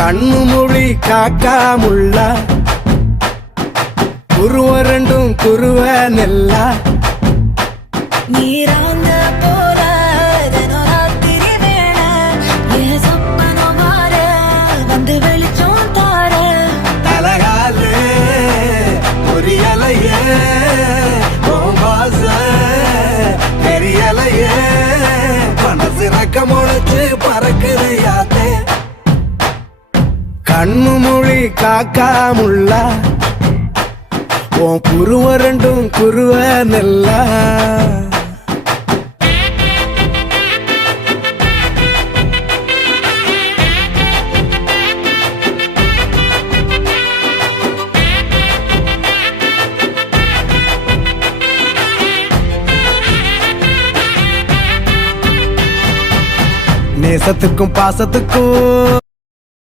கண்ணு மொழி காக்காமுள்ள குருவ ரெண்டும் குருவ நெல்லா நீராங்க போல தினராத்திரி வேண என் சொப்பனம் மாற வந்து வெளிச்சம் தார தலகாலே பொரியலையே வாச பெரியலையே மனசு ரக்க முளைச்சு பறக்குது யாத்தே கண்ணு மொழி காக்காமுள்ள உன் குருவ ரெண்டும் குருவ நெல்லா நேசத்துக்கும் பாசத்துக்கும்